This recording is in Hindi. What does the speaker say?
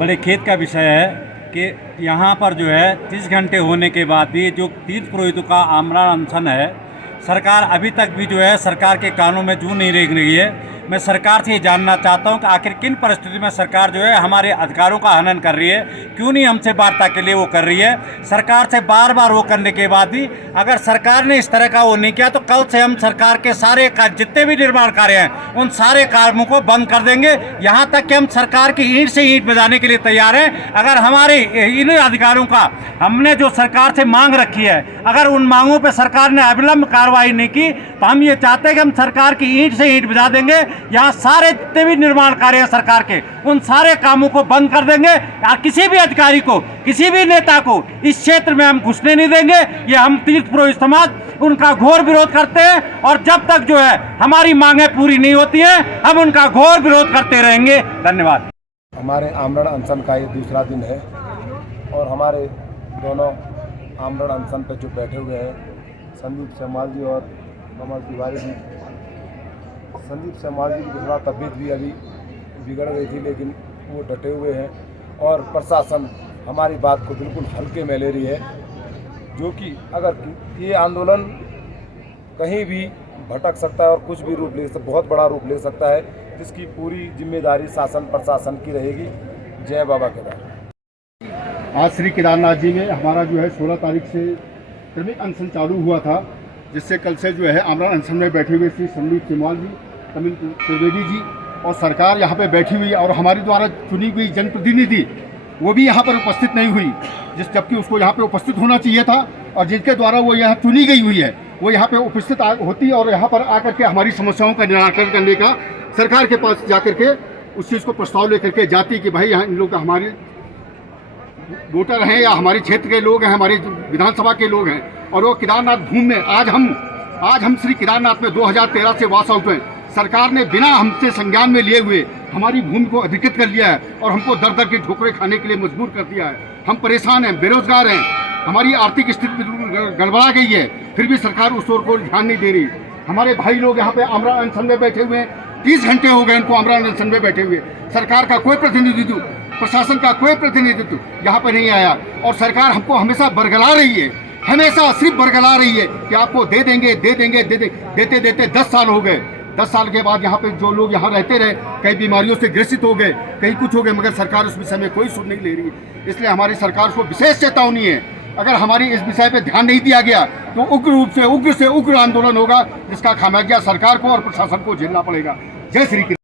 बड़े खेद का विषय है कि यहाँ पर जो है 30 घंटे होने के बाद भी जो तीर्थ पुरोहितों का आमरण अनशन है, सरकार अभी तक भी जो है सरकार के कानों में जू नहीं रेंग रही है। मैं सरकार से ये जानना चाहता हूँ कि आखिर किन परिस्थितियों में सरकार जो है हमारे अधिकारों का हनन कर रही है, क्यों नहीं हमसे वार्ता के लिए वो कर रही है। सरकार से बार बार वो करने के बाद भी अगर सरकार ने इस तरह का वो नहीं किया तो कल से हम सरकार के सारे जितने भी निर्माण कार्य हैं उन सारे कार्यों को बंद कर देंगे। यहाँ तक कि हम सरकार की ईंट से ईंट बजाने के लिए तैयार हैं। अगर हमारे इन अधिकारों का हमने जो सरकार से मांग रखी है, अगर उन मांगों पर सरकार ने अविलंब कार्रवाई नहीं की तो हम ये चाहते हैं कि हम सरकार की ईंट से ईंट बजा देंगे। यहाँ सारे जितने भी निर्माण कार्य हैं सरकार के, उन सारे कामों को बंद कर देंगे। किसी भी अधिकारी को, किसी भी नेता को इस क्षेत्र में हम घुसने नहीं देंगे। ये हम तीर्थ पुरोहित समाज उनका घोर विरोध करते हैं और जब तक जो है हमारी मांगें पूरी नहीं होती हैं हम उनका घोर विरोध करते रहेंगे। धन्यवाद। हमारे आमरण अनशन का ये दूसरा दिन है और हमारे दोनों आमरण अनशन पर जो बैठे हुए हैं संदीप सेमवाल जी और कमल तिवारी जी। संदीप सेमवाल जी की थोड़ा तबीयत भी अभी बिगड़ गई थी, लेकिन वो डटे हुए हैं और प्रशासन हमारी बात को बिल्कुल हल्के में ले रही है, जो कि अगर ये आंदोलन कहीं भी भटक सकता है और कुछ भी रूप ले सकता, बहुत बड़ा रूप ले सकता है, जिसकी पूरी जिम्मेदारी शासन प्रशासन की रहेगी। जय बाबा केदार। आज श्री केदारनाथ जी में हमारा जो है 16 तारीख से क्रमिक अनशन चालू हुआ था, जिससे कल से जो है आमरण अनशन में बैठे हुए श्री संदीप सेमवाल जी, कमल त्रिवेदी जी और सरकार यहाँ पे बैठी हुई और हमारी द्वारा चुनी हुई जनप्रतिनिधि वो भी यहाँ पर उपस्थित नहीं हुई, जबकि उसको यहाँ पे उपस्थित होना चाहिए था। और जिनके द्वारा वो यहाँ चुनी गई हुई है वो यहाँ पे उपस्थित होती और यहाँ पर आकर के हमारी समस्याओं का निराकरण करने का सरकार के पास जाकर के उस चीज़ को प्रस्ताव लेकर के जाती कि भाई यहाँ इन लोग हमारे वोटर हैं या हमारे क्षेत्र के लोग हैं, हमारे विधानसभा के लोग हैं और वो केदारनाथ भूमि में आज हम श्री केदारनाथ में 2013 से वास आउट हैं। सरकार ने बिना हमसे संज्ञान में लिए हुए हमारी भूमि को अधिकृत कर लिया है और हमको दर दर के ठोकरें खाने के लिए मजबूर कर दिया है। हम परेशान हैं, बेरोजगार हैं, हमारी आर्थिक स्थिति गड़बड़ा गई है, फिर भी सरकार उस ओर को ध्यान नहीं दे रही। हमारे भाई लोग यहाँ पे आमरण अनशन में बैठे हुए हैं, 30 घंटे हो गए उनको आमरण अनशन में बैठे हुए। सरकार का कोई प्रतिनिधित्व, प्रशासन का कोई प्रतिनिधित्व यहाँ पर नहीं आया और सरकार हमको हमेशा बरगला रही है, हमेशा सिर्फ बरगला रही है कि आपको दे देंगे देते देते 10 साल हो गए। 10 साल के बाद यहाँ पे जो लोग यहाँ रहते रहे कई बीमारियों से ग्रसित हो गए, कहीं कुछ हो गए, मगर सरकार उस विषय में कोई सुन नहीं ले रही है। इसलिए हमारी सरकार को विशेष चेतावनी है, अगर हमारी इस विषय पे ध्यान नहीं दिया गया तो उग्र से उग्र आंदोलन होगा, जिसका खामियाजा सरकार को और प्रशासन को झेलना पड़ेगा। जय श्री कृष्ण।